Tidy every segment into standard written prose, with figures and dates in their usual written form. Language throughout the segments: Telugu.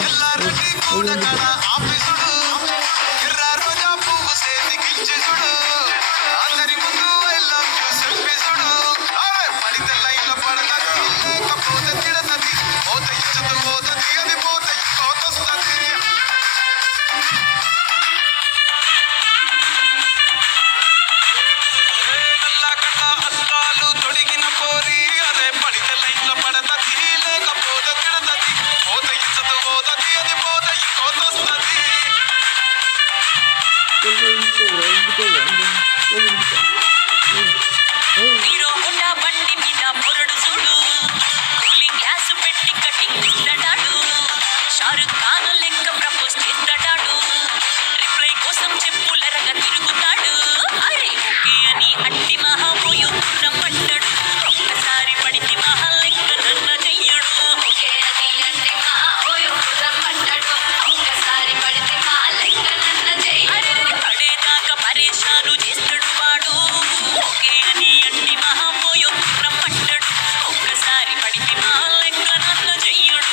ఎల్లారెడ్డి కూడా కడ ఆఫీసుడు ఎర్ర రోజా పువ్వు సేతి కించుడు అందరి ముందు ఐ లవ్ యూ సెల్ఫీసుడు పడితే లైన్లో పడతది లేకపోతే తిడతది పోత ఇచ్చుతూ పోతది అది పోత ఇంకోతొస్తది నల్ల కళ్ళ అద్దాలు తొడిగిన పోరి అరే పడితే లైన్లో పడతది లేకపోతే తిడతది పోత ఇచ్చుతూ పోతది అది పోత ఇంకోతొస్తది హీరో హోండా బండి మీద పొరడు చూడు కూలింగ్ గ్లాస్ పెట్టి కటింగ్ ఇస్తాడాడు షారుఖ్ ఖాన్ లెక్క ప్రపోజ్ చేస్తాడాడు రిప్లై కోసం చెప్పులరగా తిరుగుతాడు అరే ఓకే అని అట్టి మహామోయు రమ్మడ్డాడు ఒక్కసారి పడితే మహా లెక్క నన్న చెయ్యడు ఓకే అని అట్టి మహామోయు రమ్మడ్డాడు ఒక్కసారి పడితే మహా లెక్క నన్న చెయ్యడు పడేదాకా పరేషాను చేస్తాడు వాడు ఓకే అని అట్టి మహామోయు రమ్మడ్డాడు ఒక్కసారి పడితే మహా లెక్క నన్న చెయ్యడు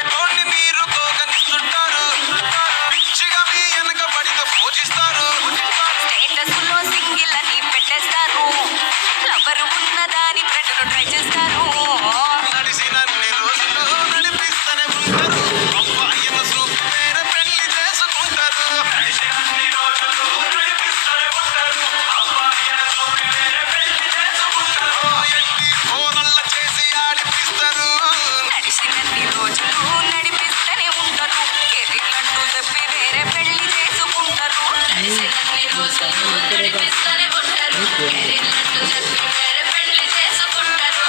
కోని మీరు తోగనిస్తుంటారు పిచ్చిగా మీ వెనక పడితే పూజిస్తారు స్టేటస్లో సింగిల్ అని పెట్టేస్తారు లవరు ఉన్నదాని ఫ్రెండ్ను ట్రై చేస్తారు నడిసినన్ని రోజులు నడిపిస్తూనే ఉంటారు అబ్బాయిను చూపు వేరే పెళ్లి చేసుకుంటారు నడిసినన్ని రోజులు నడిపిస్తూనే ఉంటారు అబ్బాయిను చూపు వేరే పెళ్లి చేసుకుంటారు ఎట్టి ఫోనల్ల చేసి ఆడిపిస్తారు నడిచినన్ని రోజులు నడిపిస్తూనే ఉంటారు కెరీర్లంటూ చెప్పి వేరే పెళ్లి చేసుకుంటారు నడిచినన్ని రోజులు నడిపిస్తూనే ఉంటారు కెరీర్లంటూ చెప్పి వేరే పెళ్లి చేసుకుంటారు